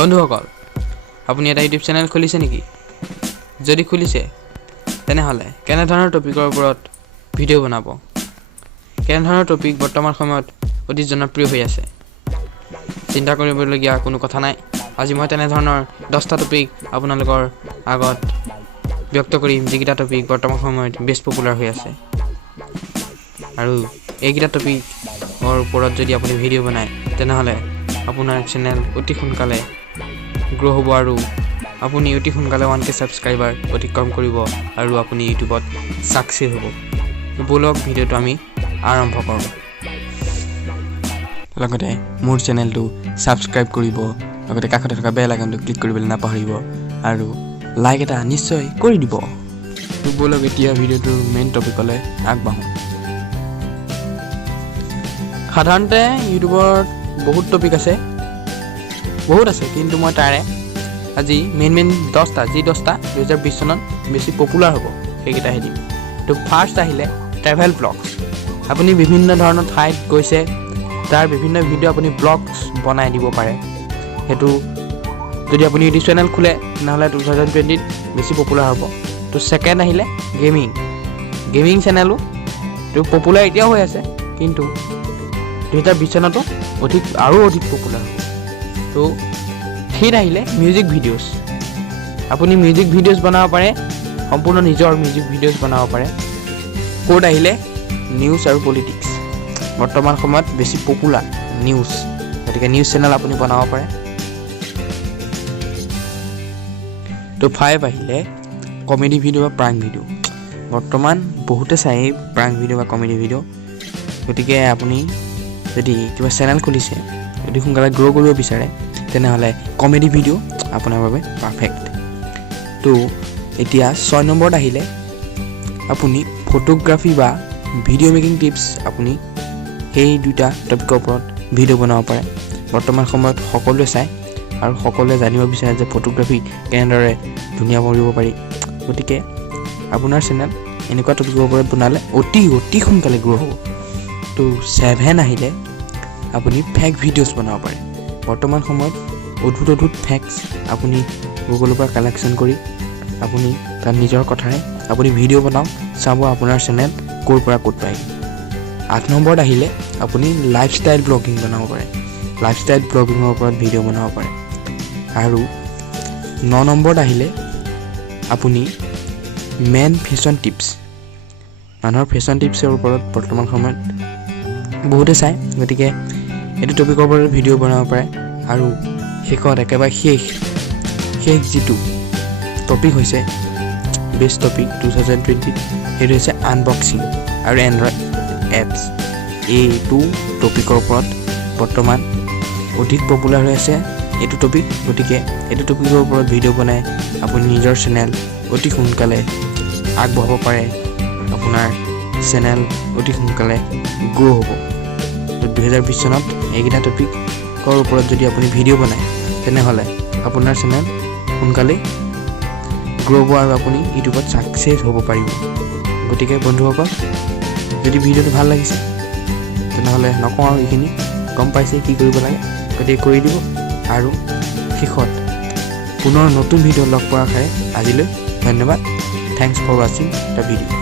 বন্ধুসকল, আপুনি এটা ইউটিউব চেনেল খুলিছে নেকি? যদি খুলিছে তেনেহ'লে কেনেধৰণৰ টপিকৰ ওপৰত ভিডিঅ' বনাব? কেনেধৰণৰ টপিক বৰ্তমান সময়ত অতি জনপ্ৰিয় হৈ আছে? চিন্তা কৰিবলগীয়া কোনো কথা নাই। আজি মই তেনেধৰণৰ 10টা টপিক আপোনালোকৰ আগত ব্যক্ত কৰিম, যিকেইটা টপিক বৰ্তমান সময়ত বেষ্ট পপুলাৰ হৈ আছে। আৰু এইকেইটা টপিকৰ ওপৰত যদি আপুনি ভিডিঅ' বনায় তেনেহ'লে আপোনাৰ চেনেল অতি সোনকালে গ্ৰ' হ'ব আৰু আপুনি অতি সোনকালে 1K ছাবস্ক্ৰাইবাৰ অতিক্ৰম কৰিব আৰু আপুনি ইউটিউবত ছাকচেছ হ'ব। ব'লক ভিডিঅ'টো আমি আৰম্ভ কৰোঁ। লগতে মোৰ চেনেলটো ছাবস্ক্ৰাইব কৰিব, লগতে কাষতে থকা বেল আইকনটো ক্লিক কৰিবলৈ নাপাহৰিব আৰু লাইক এটা নিশ্চয় কৰি দিব। ব'লক এতিয়া ভিডিঅ'টোৰ মেইন টপিকলৈ আগবাঢ়োঁ। সাধাৰণতে ইউটিউবত বহুত টপিক আছে, কিন্তু মই তাৰে আজি মেইন 10টা, যি 10টা 2020 চনত বেছি পপুলাৰ হ'ব সেইকেইটাহে দিম। তো ফাৰ্ষ্ট আহিলে ট্ৰেভেল ব্লগছ। আপুনি বিভিন্ন ধৰণৰ ঠাইত গৈছে, তাৰ বিভিন্ন ভিডিঅ' আপুনি ব্লগছ বনাই দিব পাৰে। সেইটো যদি আপুনি ইউটিউব চেনেল খোলে তেনেহ'লে 2020ত বেছি পপুলাৰ হ'ব। তো ছেকেণ্ড আহিলে গেমিং চেনেলো। তো পপুলাৰ এতিয়াও হৈ আছে, কিন্তু 2020 চনতো আৰু অধিক পপুলাৰ হ'ব। তো থ্ৰীত আহিলে মিউজিক ভিডিঅ'ছ। আপুনি মিউজিক ভিডিঅ'ছ বনাব পাৰে, সম্পূৰ্ণ নিজৰ মিউজিক ভিডিঅ'ছ বনাব পাৰে। ফ'ৰ্থ আহিলে নিউজ আৰু পলিটিক্স। বৰ্তমান সময়ত বেছি পপুলাৰ নিউজ, গতিকে নিউজ চেনেল আপুনি বনাব পাৰে। তো 5 আহিলে কমেডি ভিডিঅ' বা প্ৰাংক ভিডিঅ'। বৰ্তমান বহুতে চাই প্ৰাংক ভিডিঅ' বা কমেডি ভিডিঅ', গতিকে আপুনি যদি কিবা চেনেল খুলিছে, যদি সোনকালে গ্ৰ' কৰিব বিচাৰে তেনেহ'লে কমেডি ভিডিঅ' আপোনাৰ বাবে পাৰফেক্ট। তো এতিয়া 6 নম্বৰত আহিলে আপুনি ফটোগ্ৰাফী বা ভিডিঅ' মেকিং টিপছ। আপুনি সেই দুটা টপিকৰ ওপৰত ভিডিঅ' বনাব পাৰে। বৰ্তমান সময়ত সকলোৱে চায় আৰু সকলোৱে জানিব বিচাৰে যে ফটোগ্ৰাফী কেনেদৰে ধুনীয়া কৰিব পাৰি। গতিকে আপোনাৰ চেনেল এনেকুৱা টপিকৰ ওপৰত বনালে অতি সোনকালে গ্ৰ' হ'ব। তো 7 আহিলে আপুনি ফেক ভিডিঅ'ছ বনাব পাৰে। বৰ্তমান সময়ত অদ্ভুত ফেক্টছ আপুনি গুগলৰ পৰা কালেকশ্যন কৰি আপুনি তাত নিজৰ কথাৰে আপুনি ভিডিঅ' বনাওক, চাব আপোনাৰ চেনেল ক'ৰ পৰা ক'ত পায়। 8 নম্বৰত আহিলে আপুনি লাইফষ্টাইল ব্লগিং বনাব পাৰে। লাইফষ্টাইল ব্লগিঙৰ ওপৰত ভিডিঅ' বনাব পাৰে। আৰু 9 নম্বৰত আহিলে আপুনি মেন ফেশ্বন টিপছ। মানুহৰ ফেশ্বন টিপছৰ ওপৰত বৰ্তমান সময়ত বহুতে চায়, গতিকে এইটো টপিকৰ ওপৰত ভিডিঅ' বনাব পাৰে। আৰু শেষত একেবাৰে শেষ যিটো টপিক হৈছে বেষ্ট টপিক 2020, সেইটো হৈছে আনবক্সিং আৰু এণ্ড্ৰইড এপছ। এইটো টপিকৰ ওপৰত বৰ্তমান অধিক পপুলাৰ হৈ আছে এইটো টপিক, গতিকে এইটো টপিকৰ ওপৰত ভিডিঅ' বনাই আপুনি নিজৰ চেনেল অতি সোনকালে আগবঢ়াব পাৰে। আপোনাৰ চেনেল অতি সোনকালে গ্ৰ' হ'ব। 2020 চনত এইকেইটা টপিকৰ ওপৰত যদি আপুনি ভিডিঅ' বনায় তেনেহ'লে আপোনাৰ চেনেল সোনকালেই গ্ৰ' হ'ব আৰু আপুনি ইউটিউবত ছাকচেছ হ'ব পাৰিব। গতিকে বন্ধুসকল, যদি ভিডিঅ'টো ভাল লাগিছে তেনেহ'লে নকওঁ আৰু এইখিনি গম পাইছে কি কৰিব লাগে, গতিকে কৰি দিব। আৰু শেষত পুনৰ নতুন ভিডিঅ' লগ পোৱাৰ আশাৰে আজিলৈ ধন্যবাদ। থেংকছ ফৰ ৱাচিং দ্য ভিডিঅ'।